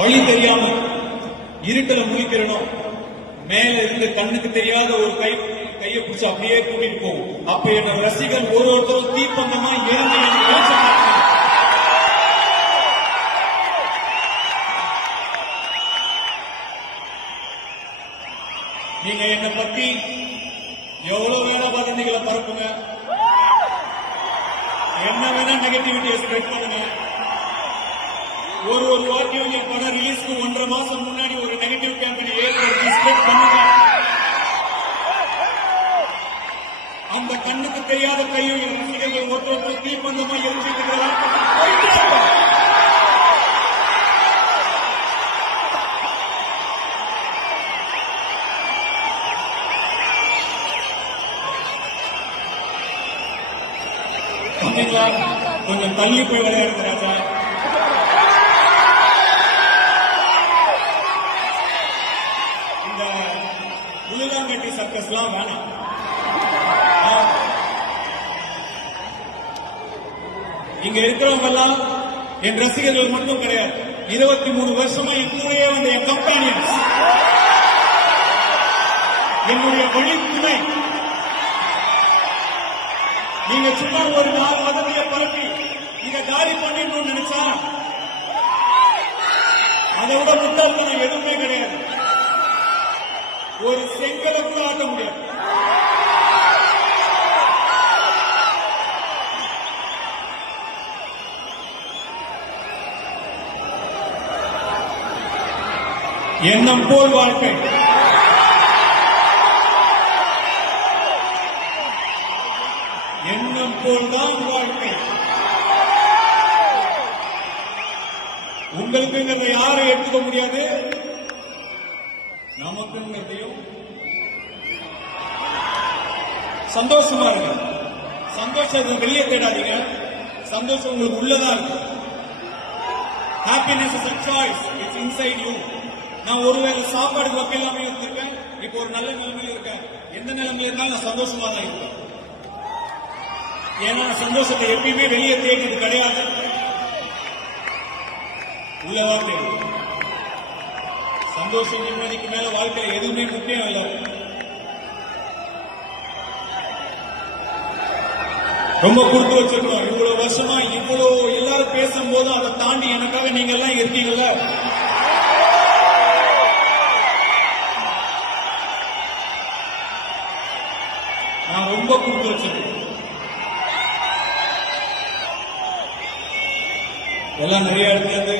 வழி தெரியாம இருட்டல முழிக்கிறனும் மேல இருந்து கண்ணுக்கு தெரியாத ஒரு கையை பிடிச்சு அப்படியே கூட்டிட்டு போகும். அப்ப என்ன ரசிகர் ஒருத்தரும் தீப்பந்தமா ஏறி நீங்க என்ன பத்தி எவ்வளவு வேணா வதந்திகளை பரப்புங்க, என்ன வேணா நெகட்டிவிட்டியை ஸ்ப்ரெட் பண்ணுங்க. ஒரு வாக்கியம் படம் ரிலீஸ்க்கு 1.5 மாசம் முன்னாடி ஒரு நெகட்டிவ் கேம்பெயின் ஏற்படுத்தி ஸ்ப்ரெட் பண்ணுங்க. அந்த கண்ணுக்கு தெரியாத கையும் ரசிகர்கள் ஒருத்தர் தீப்பந்தமா எரிஞ்சிட்டு கொஞ்சம் தள்ளி போய் விளையாடுங்க ராஜா. இந்த உளுலாங்கட்டி சர்க்கஸ் எல்லாம் வேணாம். இங்க இருக்கிறவங்க எல்லாம் என் ரசிகர்கள் மட்டும் கிடையாது, 23 வருஷமா எங்களுடைய வந்த என் கம்பெனியன்ஸ், என்னுடைய வழித்துணை. நீங்க சும்மா ஒரு 4 வதந்தியை பரப்பி நீங்க காலி பண்ணிடணும்னு நினைச்சா அதை விட முட்டாள்தனம் எதுவுமே கிடையாது. ஒரு செங்கலை கூட ஆட்ட முடியாது. எண்ணம் போல் வாழ்க்கை. எண்ணம் போல்தான் வாழ்க்கை. உங்களுக்குங்கிறத யாரும் எடுத்துக்க முடியாது, நமக்குங்கிறதையும். சந்தோஷமா இருக்கு. சந்தோஷத்தை வெளியே தேடாதீங்க, சந்தோஷம் உங்களுக்கு உள்ளதா இருக்கு. Happiness is a choice, it's inside you. நான் ஒருவேளை சாப்பாடு வகையிலாமே இருந்திருக்கேன், இப்போ ஒரு நல்ல நிலைமையில இருக்கேன். எந்த நிலைமையில இருந்தாலும் நான் சந்தோஷமா தான் இருக்கேன். ஏன்னா சந்தோஷத்தை எப்பயுமே வெளியே தேடியது கிடையாது, உள்ளதான் தேடும். சந்தோஷம் நிம்மதிக்கு மேல வாழ்க்கையில எதுவுமே முக்கியம் இல்லை. ரொம்ப கொடுத்து வச்சிருக்கோம். இவ்வளவு வருஷமா இவ்வளவு எல்லாரும் பேசும்போது அதை தாண்டி எனக்காக நீங்க எல்லாம் இருக்கீங்கல்ல, நான் ரொம்ப கொடுத்து வச்சிருக்கேன். எல்லாம் நிறைய இடத்துல இருந்து